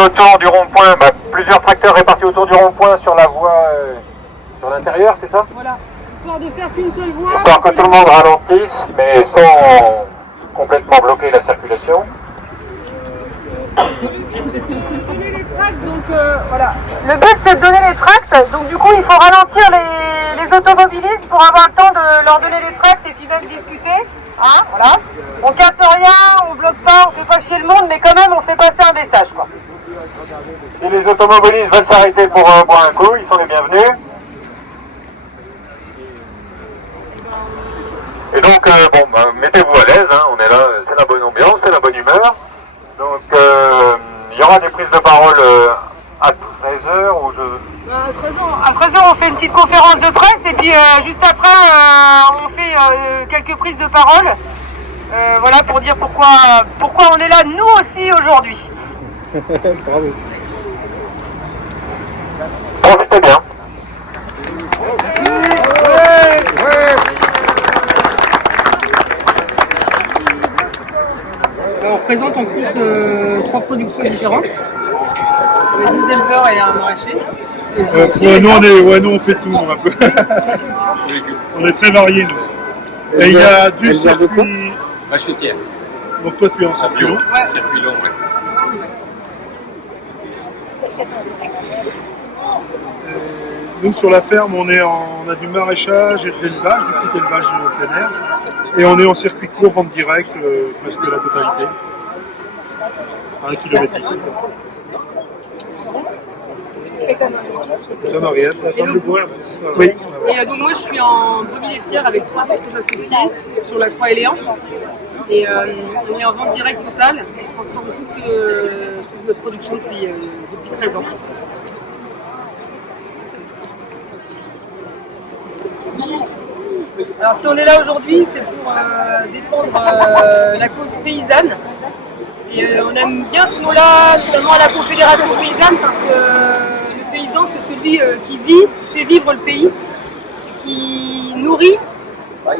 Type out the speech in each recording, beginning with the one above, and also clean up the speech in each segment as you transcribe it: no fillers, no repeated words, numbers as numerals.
Autour du rond-point, plusieurs tracteurs répartis autour du rond-point sur la voie, sur l'intérieur, c'est ça? Voilà, histoire de faire qu'une seule voie. Histoire que tout le monde ralentisse, mais sans complètement bloquer la circulation. Donner les tracts, donc voilà. Le but c'est de donner les tracts, donc du coup il faut ralentir les automobilistes pour avoir le temps de leur donner les tracts et puis même discuter. Hein, voilà. On casse rien, on bloque pas, on fait pas chier le monde, mais quand même on fait passer un message, quoi. Si les automobilistes veulent s'arrêter pour boire un coup, ils sont les bienvenus. Et donc, mettez-vous à l'aise, hein, on est là, c'est la bonne ambiance, c'est la bonne humeur. Donc, il y aura des prises de parole à 13h ou à 13h, on fait une petite conférence de presse et puis juste après, on fait quelques prises de parole. Voilà, pour dire pourquoi on est là, nous aussi, aujourd'hui. Bravo. Profitez bien. On représente en plus 3 productions différentes. Les 12 éleveurs et un maraîcher. Nous on fait tout, nous, un peu. On est très variés, nous. Et il y a du circuit... Machetière. Donc toi tu es en circuit long. Ouais. Circuit long, ouais. Nous sur la ferme on a du maraîchage et de l'élevage, du petit élevage plein air. Et on est en circuit court, vente directe, presque la totalité. À 1 km ici. Henriette, ça semble le courir. Oui. Et donc moi je suis en brebis laitière avec 3 autres associés sur la Croix et Léant. Et on est en vente directe totale. On transforme toute notre production depuis 13 ans. Alors si on est là aujourd'hui, c'est pour défendre la cause paysanne. Et on aime bien ce mot-là, notamment à la Confédération paysanne, parce que le paysan, c'est celui qui fait vivre le pays, qui nourrit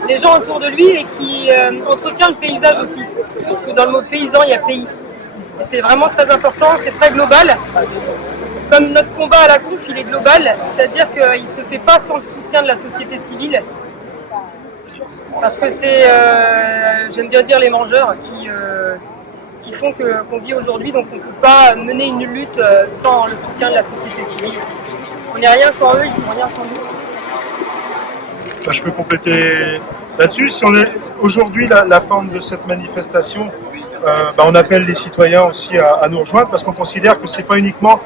les gens autour de lui et qui entretient le paysage aussi. Parce que dans le mot paysan, il y a pays. Et c'est vraiment très important, c'est très global. Comme notre combat à la conf, il est global, c'est-à-dire qu'il ne se fait pas sans le soutien de la société civile. Parce que c'est, j'aime bien dire, les mangeurs qui font qu'on vit aujourd'hui, donc on ne peut pas mener une lutte sans le soutien de la société civile. On n'est rien sans eux, ils ne sont rien sans nous. Je peux compléter là-dessus. Si on est aujourd'hui la forme de cette manifestation, on appelle les citoyens aussi à nous rejoindre parce qu'on considère que c'est pas uniquement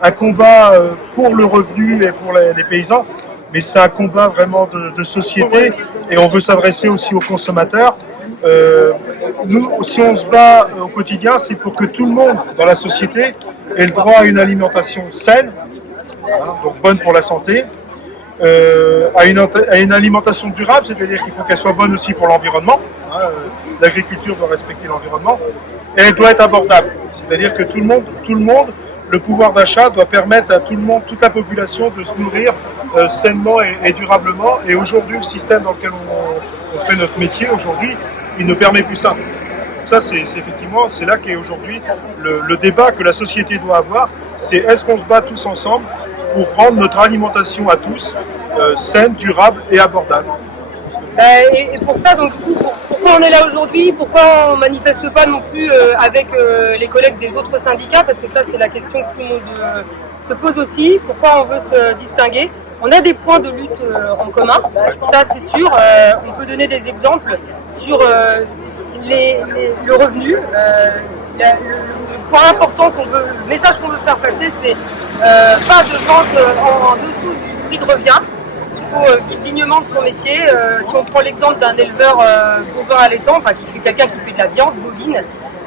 un combat pour le revenu et pour les paysans, mais c'est un combat vraiment de société et on veut s'adresser aussi aux consommateurs. Nous, si on se bat au quotidien, c'est pour que tout le monde dans la société ait le droit à une alimentation saine, donc bonne pour la santé, à une alimentation durable, c'est-à-dire qu'il faut qu'elle soit bonne aussi pour l'environnement. L'agriculture doit respecter l'environnement et elle doit être abordable. C'est-à-dire que tout le monde, le pouvoir d'achat doit permettre à tout le monde, toute la population de se nourrir sainement et durablement. Et aujourd'hui, le système dans lequel on fait notre métier, aujourd'hui, il ne permet plus ça. Ça, c'est effectivement, c'est là qu'est aujourd'hui le débat que la société doit avoir. C'est est-ce qu'on se bat tous ensemble pour rendre notre alimentation à tous saine, durable et abordable. Et pour ça, donc, pourquoi on est là aujourd'hui? Pourquoi on ne manifeste pas non plus avec les collègues des autres syndicats? Parce que ça, c'est la question que tout le monde se pose aussi. Pourquoi on veut se distinguer? On a des points de lutte en commun, ça c'est sûr. On peut donner des exemples sur le revenu. Le point important le message qu'on veut faire passer, c'est pas de vente en dessous du prix de revient. Il faut vivre dignement de son métier. Si on prend l'exemple d'un éleveur bovin allaitant, enfin qui fait quelqu'un qui fait de la viande bovine,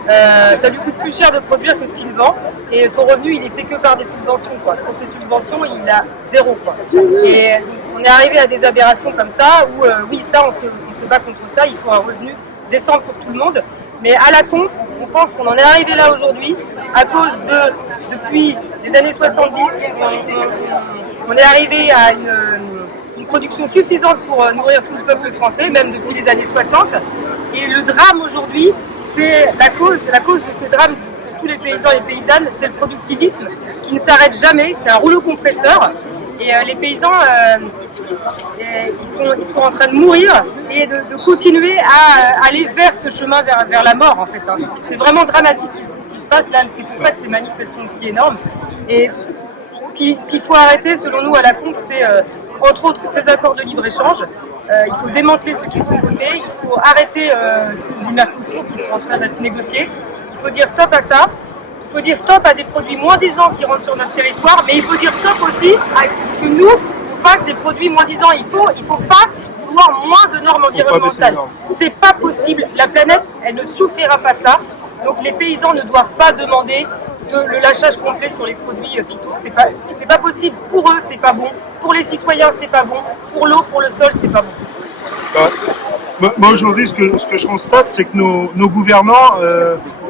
ça lui coûte plus cher de produire que ce qu'il vend, et son revenu il est fait que par des subventions, quoi. Sur ces subventions il a zéro, quoi. Et on est arrivé à des aberrations comme ça où oui, ça on se bat contre ça. Il faut un revenu décent pour tout le monde, mais à la conf on pense qu'on en est arrivé là aujourd'hui à cause depuis les années 70 on est arrivé à une production suffisante pour nourrir tout le peuple français, même depuis les années 60. Et le drame aujourd'hui, c'est la cause de ces drames pour tous les paysans et les paysannes, c'est le productivisme qui ne s'arrête jamais, c'est un rouleau compresseur. Et les paysans, ils sont en train de mourir et de continuer à aller vers ce chemin, vers la mort en fait. C'est vraiment dramatique ce qui se passe là, c'est pour ça que ces manifestations sont si énormes. Et ce qu'il faut arrêter selon nous à la conf, c'est entre autres ces accords de libre-échange. Il faut démanteler ceux qui sont votés, il faut arrêter ceux du Mercosur qui sont en train d'être négociés. Il faut dire stop à ça, il faut dire stop à des produits moins-disants qui rentrent sur notre territoire, mais il faut dire stop aussi à que nous, on fasse des produits moins-disants. Il faut pas vouloir moins de normes environnementales. C'est pas possible, la planète, elle ne souffrira pas ça. Donc les paysans ne doivent pas demander le lâchage complet sur les produits phyto. C'est pas possible. Pour eux, c'est pas bon. Pour les citoyens, c'est pas bon. Pour l'eau, pour le sol, c'est pas bon. Moi aujourd'hui, ce que je constate, c'est que nos gouvernants,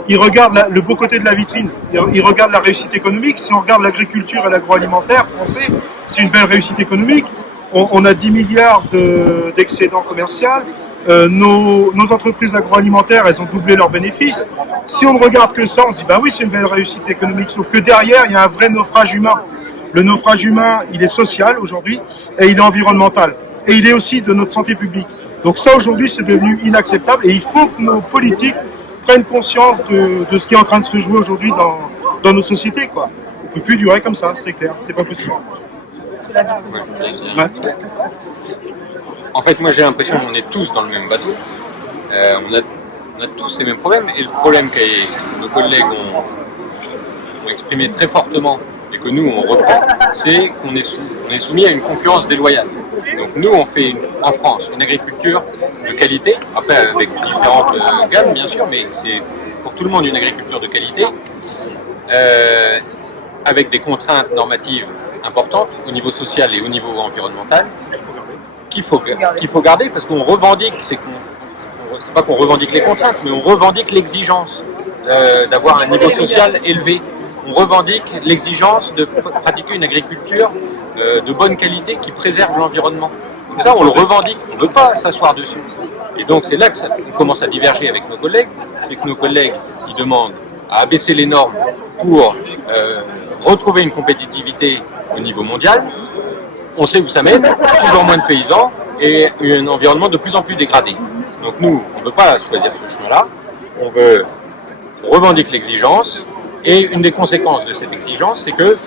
ils regardent le beau côté de la vitrine. Ils regardent la réussite économique. Si on regarde l'agriculture et l'agroalimentaire français, c'est une belle réussite économique. On a 10 milliards d'excédents commerciaux. Nos entreprises agroalimentaires, elles ont doublé leurs bénéfices. Si on ne regarde que ça, on se dit bah oui, c'est une belle réussite économique, sauf que derrière, il y a un vrai naufrage humain. Le naufrage humain, il est social aujourd'hui et il est environnemental. Et il est aussi de notre santé publique. Donc ça, aujourd'hui, c'est devenu inacceptable et il faut que nos politiques prennent conscience de ce qui est en train de se jouer aujourd'hui dans notre société, quoi. On ne peut plus durer comme ça, c'est clair, c'est pas possible. Ouais. En fait, moi j'ai l'impression qu'on est tous dans le même bateau. On a tous les mêmes problèmes. Et le problème que nos collègues ont exprimé très fortement et que nous on reprend, c'est qu'on est soumis à une concurrence déloyale. Donc nous on fait en France une agriculture de qualité, après avec différentes gammes bien sûr, mais c'est pour tout le monde une agriculture de qualité, avec des contraintes normatives importantes au niveau social et au niveau environnemental, qu'il faut garder parce qu'on revendique, c'est pas qu'on revendique les contraintes, mais on revendique l'exigence d'avoir un niveau social élevé. On revendique l'exigence de pratiquer une agriculture de bonne qualité qui préserve l'environnement. Donc ça, on le revendique, on ne veut pas s'asseoir dessus. Et donc c'est là que on commence à diverger avec nos collègues, c'est que nos collègues, ils demandent à abaisser les normes pour retrouver une compétitivité au niveau mondial. On sait où ça mène, toujours moins de paysans et un environnement de plus en plus dégradé. Donc nous, on ne veut pas choisir ce chemin-là, on revendique l'exigence, et une des conséquences de cette exigence, c'est que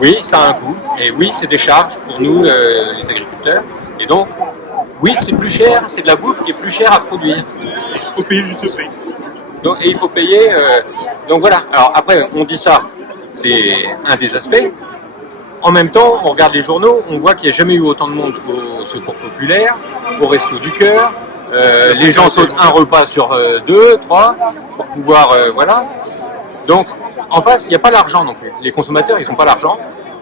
oui, ça a un coût, et oui, c'est des charges pour nous, les agriculteurs, et donc, oui, c'est plus cher, c'est de la bouffe qui est plus chère à produire. Il faut payer juste le prix. Donc, et il faut payer, donc voilà, alors après, on dit ça, c'est un des aspects. En même temps, on regarde les journaux, on voit qu'il n'y a jamais eu autant de monde au Secours Populaire, au Resto du Cœur. Les gens sautent un repas sur 2, 3 pour pouvoir, voilà. Donc, en face, il n'y a pas l'argent non plus. Les consommateurs, ils n'ont pas l'argent.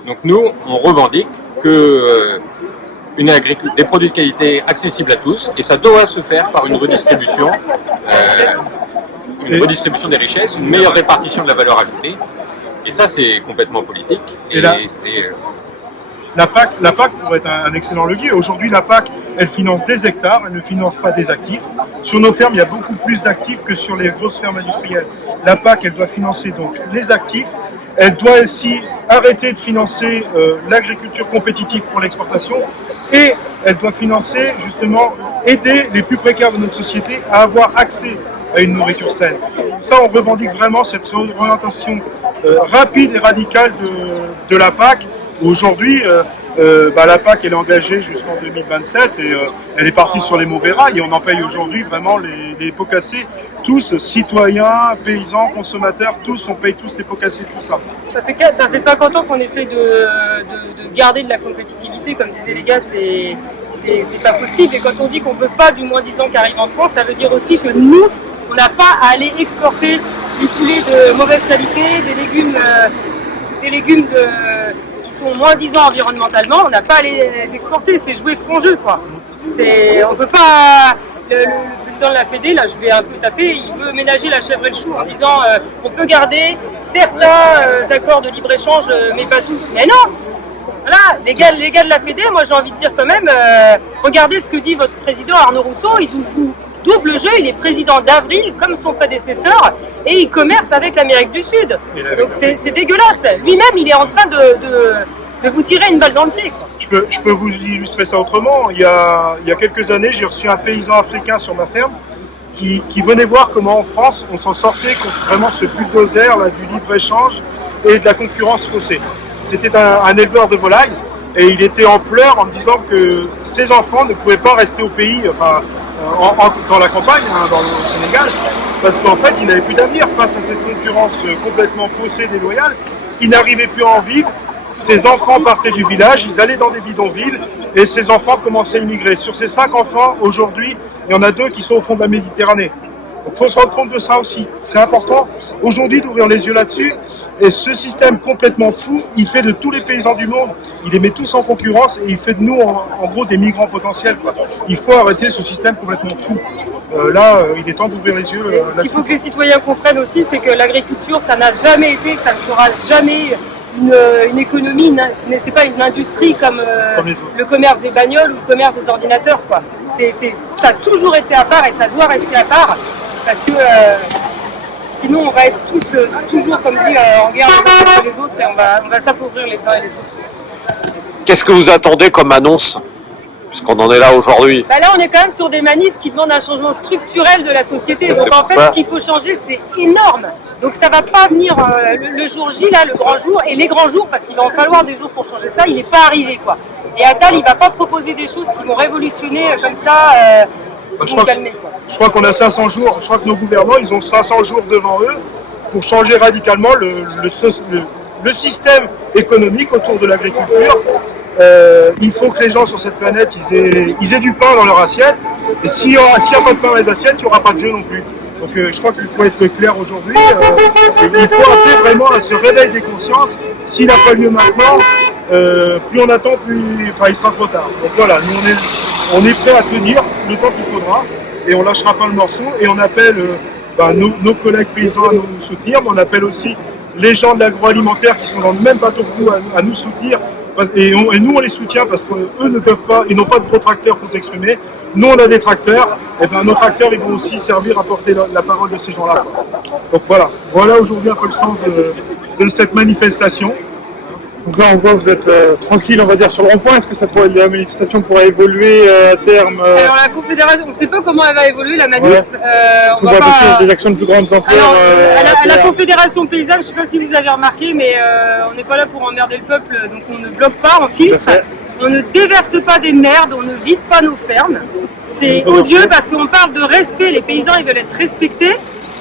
Donc nous, on revendique que des produits de qualité accessibles à tous, et ça doit se faire par une redistribution une redistribution des richesses, une meilleure répartition de la valeur ajoutée. Et ça, c'est complètement politique. La PAC pourrait être un excellent levier. Aujourd'hui, la PAC, elle finance des hectares, elle ne finance pas des actifs. Sur nos fermes, il y a beaucoup plus d'actifs que sur les grosses fermes industrielles. La PAC, elle doit financer donc les actifs. Elle doit aussi arrêter de financer l'agriculture compétitive pour l'exportation et elle doit financer, justement, aider les plus précaires de notre société à avoir accès à une nourriture saine. Ça, on revendique vraiment cette orientation rapide et radicale de la PAC. Aujourd'hui, la PAC elle est engagée jusqu'en 2027 et elle est partie sur les mauvais rails et on en paye aujourd'hui vraiment les pots cassés. Tous, citoyens, paysans, consommateurs, tous, on paye tous les pots cassés, tout ça. Ça fait 50 ans qu'on essaie de garder de la compétitivité, comme disaient les gars, c'est pas possible. Et quand on dit qu'on ne veut pas du moins 10 ans qui arrive en France, ça veut dire aussi que nous, on n'a pas à aller exporter du poulet de mauvaise qualité, des légumes qui sont moins 10 ans environnementalement, on n'a pas à les exporter, c'est jouer franc jeu quoi. On peut pas. Le président de la Fédé, là je vais un peu taper, il veut ménager la chèvre et le chou en disant on peut garder certains accords de libre-échange, mais pas tous. Mais non! Voilà, les gars de la Fédé, moi j'ai envie de dire quand même, regardez ce que dit votre président Arnaud Rousseau, il joue double jeu, il est président d'Avril comme son prédécesseur et il commerce avec l'Amérique du Sud. Donc c'est dégueulasse. Lui-même il est en train de vous tirer une balle dans le pied. Quoi. Je peux vous illustrer ça autrement. Il y a quelques années, j'ai reçu un paysan africain sur ma ferme qui venait voir comment en France on s'en sortait contre vraiment ce bulldozer là, du libre-échange et de la concurrence faussée. C'était un éleveur de volailles et il était en pleurs en me disant que ses enfants ne pouvaient pas rester au pays, enfin dans la campagne, dans le Sénégal, parce qu'en fait il n'avait plus d'avenir face à cette concurrence complètement faussée, déloyale. Il n'arrivait plus à en vivre. Ses enfants partaient du village, ils allaient dans des bidonvilles et ses enfants commençaient à immigrer. Sur ces 5 enfants, aujourd'hui, il y en a 2 qui sont au fond de la Méditerranée. Donc il faut se rendre compte de ça aussi. C'est important aujourd'hui d'ouvrir les yeux là-dessus. Et ce système complètement fou, il fait de tous les paysans du monde, il les met tous en concurrence et il fait de nous en gros des migrants potentiels. Quoi. Il faut arrêter ce système complètement fou. Il est temps d'ouvrir les yeux. Ce qu'il faut que les citoyens comprennent aussi, c'est que l'agriculture, ça n'a jamais été, ça ne sera jamais une économie, c'est pas une industrie comme le commerce des bagnoles ou le commerce des ordinateurs. Quoi. Ça a toujours été à part et ça doit rester à part parce que sinon on va être tous toujours, comme dit, en guerre les uns contre les autres et on va s'appauvrir les uns et les autres. Qu'est-ce que vous attendez comme annonce, puisqu'on en est là aujourd'hui? Là, on est quand même sur des manifs qui demandent un changement structurel de la société. Et donc en fait, ce qu'il faut changer, c'est énorme. Donc ça va pas venir le jour J, là, le grand jour, et les grands jours, parce qu'il va en falloir des jours pour changer ça, il n'est pas arrivé, quoi. Et Attal, il va pas proposer des choses qui vont révolutionner comme ça, qui vont calmer, quoi. Je crois qu'on a 500 jours, je crois que nos gouvernants, ils ont 500 jours devant eux pour changer radicalement le système économique autour de l'agriculture. Il faut que les gens sur cette planète, ils aient du pain dans leur assiette, et s'il n'y a pas de pain dans les assiettes, il n'y aura pas de jeu non plus. Donc je crois qu'il faut être clair aujourd'hui, il faut appeler vraiment à ce réveil des consciences. S'il n'a pas lieu maintenant, plus on attend, il sera trop tard. Donc voilà, nous on est prêts à tenir le temps qu'il faudra et on lâchera pas le morceau et on appelle nos collègues paysans à nous soutenir, mais on appelle aussi les gens de l'agroalimentaire qui sont dans le même bateau que nous à nous soutenir. Et nous on les soutient parce qu'eux ne peuvent pas, ils n'ont pas de gros tracteurs pour s'exprimer. Nous on a des tracteurs, et nos tracteurs ils vont aussi servir à porter la parole de ces gens-là. Donc voilà aujourd'hui un peu le sens de cette manifestation. Donc là on voit vous êtes tranquille on va dire sur le rond-point, est-ce que la manifestation pourra évoluer à terme Alors la Confédération, on ne sait pas comment elle va évoluer la manif. Ouais. On va pas des actions de plus grande ampleur. Alors, la Confédération Paysanne, je ne sais pas si vous avez remarqué, mais on n'est pas là pour emmerder le peuple, donc on ne bloque pas, on filtre. On ne déverse pas des merdes, on ne vide pas nos fermes. C'est odieux parce qu'on parle de respect, les paysans ils veulent être respectés,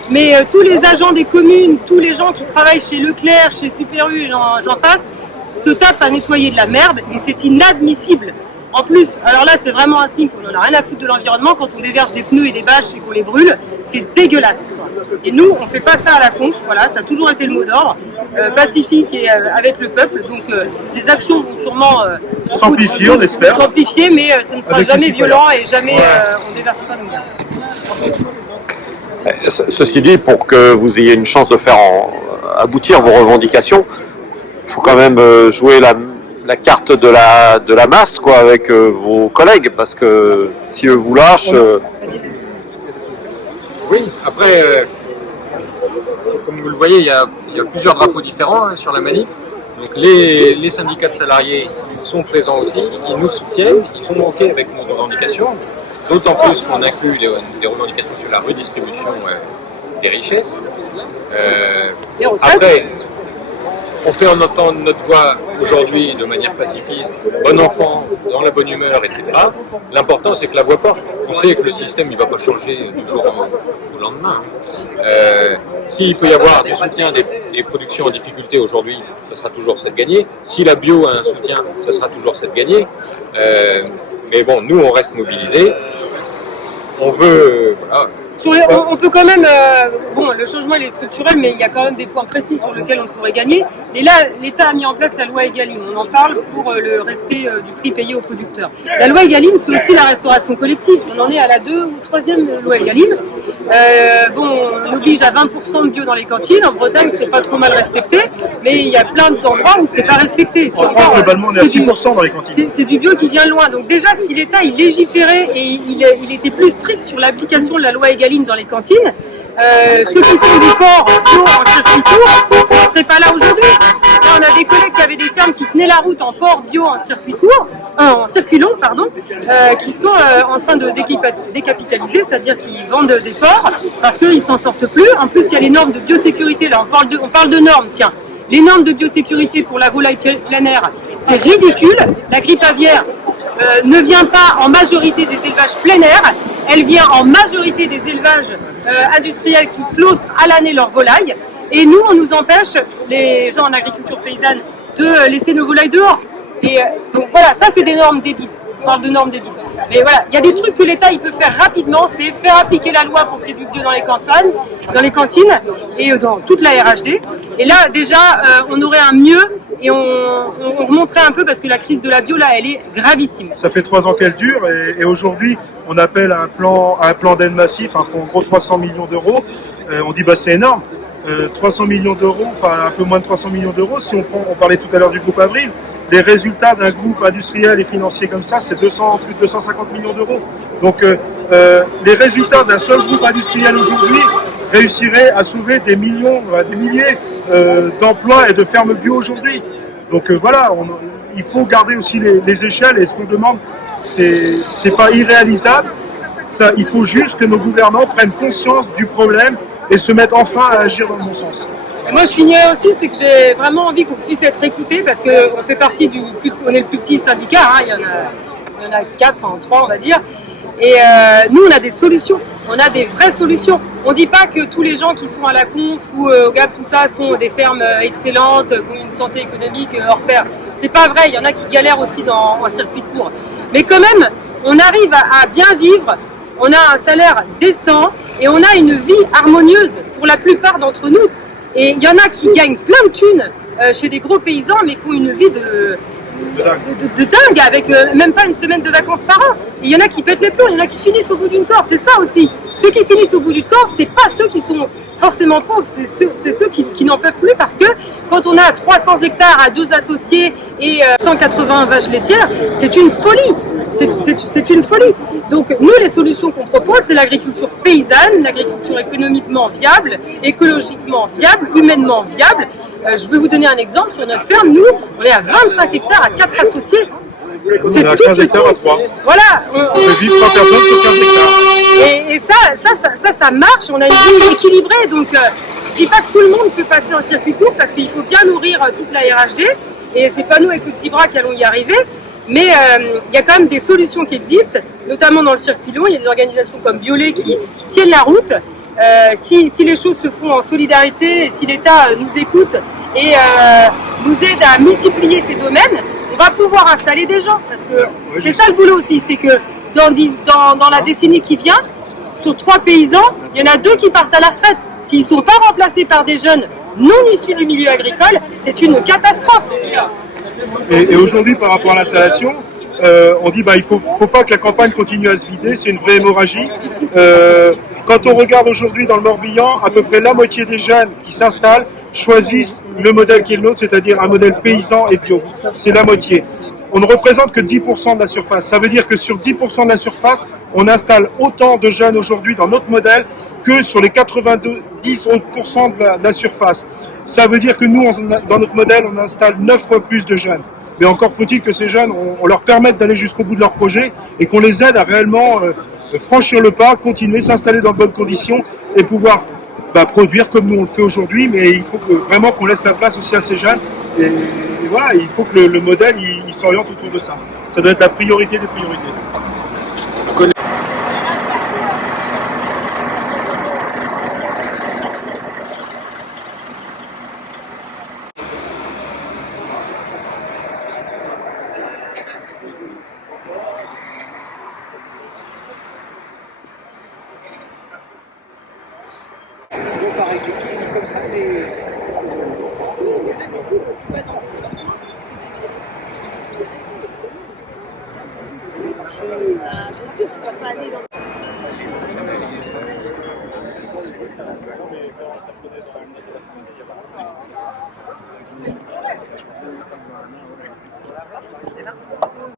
mais tous les agents des communes, tous les gens qui travaillent chez Leclerc, chez Super U, j'en passe, se tapent à nettoyer de la merde et c'est inadmissible. En plus, alors là c'est vraiment un signe qu'on n'en a rien à foutre de l'environnement quand on déverse des pneus et des bâches et qu'on les brûle, c'est dégueulasse. Et nous, on ne fait pas ça à la conf, voilà, ça a toujours été le mot d'ordre, pacifique et avec le peuple, donc les actions vont sûrement s'amplifier, on espère. S'amplifier, mais ce ne sera jamais violent et jamais on ne déverse pas nos merdes. Ceci dit, pour que vous ayez une chance de faire aboutir vos revendications, il faut quand même jouer la carte de la masse, quoi, avec vos collègues, parce que si eux vous lâchent... Oui, après, comme vous le voyez, il y a plusieurs drapeaux différents sur la manif. Donc les syndicats de salariés sont présents aussi, ils nous soutiennent, ils sont OK avec nos revendications, d'autant plus qu'on inclut des revendications sur la redistribution des richesses. Après, on fait en entendre notre voix aujourd'hui de manière pacifiste, bon enfant, dans la bonne humeur, etc. L'important, c'est que la voix porte. On sait que le système ne va pas changer du jour au lendemain. S'il peut y avoir du soutien des productions en difficulté aujourd'hui, ça sera toujours ça de gagner. Si la bio a un soutien, ça sera toujours ça de gagner. Mais bon, nous, on reste mobilisés. On veut... Voilà. On peut quand même, bon, le changement il est structurel, mais il y a quand même des points précis sur lesquels on pourrait gagner. Et là, l'État a mis en place la loi Egalim. On en parle pour le respect du prix payé aux producteurs. La loi Egalim, c'est aussi la restauration collective. On en est à la 2e ou 3e loi Egalim. Bon, on oblige à 20% de bio dans les cantines. En Bretagne, c'est pas trop mal respecté, mais il y a plein d'endroits où c'est pas respecté. En France, globalement, on est à 6% dans les cantines. C'est du bio qui vient loin. Donc déjà, si l'État il légiférait et il était plus strict sur l'application de la loi Egalim dans les cantines, ceux qui font du porc bio en circuit court ne seraient pas là aujourd'hui. Là, on a des collègues qui avaient des fermes qui tenaient la route en porc bio en circuit court, en circuit long, pardon, qui sont en train de décapitaliser, c'est-à-dire qu'ils vendent des porcs parce qu'ils s'en sortent plus. En plus, il y a les normes de biosécurité. Là, on parle de normes, tiens. Les normes de biosécurité pour la volaille plein air, c'est ridicule. La grippe aviaire ne vient pas en majorité des élevages plein air, elle vient en majorité des élevages industriels qui claustrent à l'année leurs volailles. Et nous, on nous empêche, les gens en agriculture paysanne, de laisser nos volailles dehors. Et donc voilà, ça c'est des normes débiles. On parle de normes débiles. Mais voilà, il y a des trucs que l'État il peut faire rapidement, c'est faire appliquer la loi pour qu'il y ait du bio dans les cantines et dans toute la RHD. Et là déjà, on aurait un mieux et on remonterait un peu parce que la crise de la bio là, elle est gravissime. Ça fait 3 ans qu'elle dure et aujourd'hui, on appelle à un plan d'aide massif, en gros 300 millions d'euros. On dit bah c'est énorme. 300 millions d'euros, enfin un peu moins de 300 millions d'euros. Si on parlait tout à l'heure du groupe Avril, les résultats d'un groupe industriel et financier comme ça, c'est plus de 250 millions d'euros. Donc les résultats d'un seul groupe industriel aujourd'hui réussiraient à sauver des milliers d'emplois et de fermes bio aujourd'hui. Donc voilà, il faut garder aussi les échelles et ce qu'on demande, c'est pas irréalisable. Ça, il faut juste que nos gouvernants prennent conscience du problème et se mettent enfin à agir dans le bon sens. Moi, je finirais aussi, c'est que j'ai vraiment envie qu'on puisse être écouté parce qu'on fait partie on est le plus petit syndicat, hein, il y en a 4, enfin 3 on va dire. Et nous, on a des solutions, on a des vraies solutions. On ne dit pas que tous les gens qui sont à la conf ou au GAP, tout ça, sont des fermes excellentes, qui ont une santé économique hors pair. C'est pas vrai, il y en a qui galèrent aussi en circuit court. Mais quand même, on arrive à bien vivre, on a un salaire décent et on a une vie harmonieuse pour la plupart d'entre nous. Et il y en a qui gagnent plein de thunes chez des gros paysans, mais qui ont une vie de dingue, avec même pas une semaine de vacances par an. Et il y en a qui pètent les plombs, il y en a qui finissent au bout d'une corde, c'est ça aussi. Ceux qui finissent au bout d'une corde, c'est pas ceux qui sont forcément pauvres, c'est ceux qui n'en peuvent plus, parce que quand on a 300 hectares à 2 associés et 180 vaches laitières, c'est une folie. C'est une folie. Donc nous, les solutions qu'on propose, c'est l'agriculture paysanne, l'agriculture économiquement viable, écologiquement viable, humainement viable. Je vais vous donner un exemple. Sur notre ferme, nous, on est à 25 hectares à 4 associés. On est à 15 hectares à 3. Voilà. On fait vivre 3 personnes sur 15 hectares. Et ça marche. On a une vie équilibrée. Donc je dis pas que tout le monde peut passer en circuit court parce qu'il faut bien nourrir toute la RHD. Et c'est pas nous avec le petit bras qui allons y arriver. Mais il y a quand même des solutions qui existent, notamment dans le circuit long. Il y a des organisations comme Biolay qui tiennent la route. Si les choses se font en solidarité, et si l'État nous écoute et nous aide à multiplier ces domaines, on va pouvoir installer des gens. Parce que c'est ça le boulot aussi, c'est que dans la décennie qui vient, sur 3 paysans, il y en a 2 qui partent à la retraite. S'ils ne sont pas remplacés par des jeunes non issus du milieu agricole, c'est une catastrophe. Et aujourd'hui, par rapport à l'installation, on dit il faut pas que la campagne continue à se vider, c'est une vraie hémorragie. quand on regarde aujourd'hui dans le Morbihan, à peu près la moitié des jeunes qui s'installent choisissent le modèle qui est le nôtre, c'est-à-dire un modèle paysan et bio. C'est la moitié. On ne représente que 10% de la surface. Ça veut dire que sur 10% de la surface, on installe autant de jeunes aujourd'hui dans notre modèle que sur les 90% de la surface. Ça veut dire que nous, dans notre modèle, on installe 9 fois plus de jeunes. Mais encore faut-il que ces jeunes, on leur permette d'aller jusqu'au bout de leur projet et qu'on les aide à réellement franchir le pas, continuer, s'installer dans de bonnes conditions et pouvoir produire comme nous on le fait aujourd'hui. Mais il faut vraiment qu'on laisse la place aussi à ces jeunes. Et voilà, il faut que le modèle il s'oriente autour de ça. Ça doit être la priorité des priorités.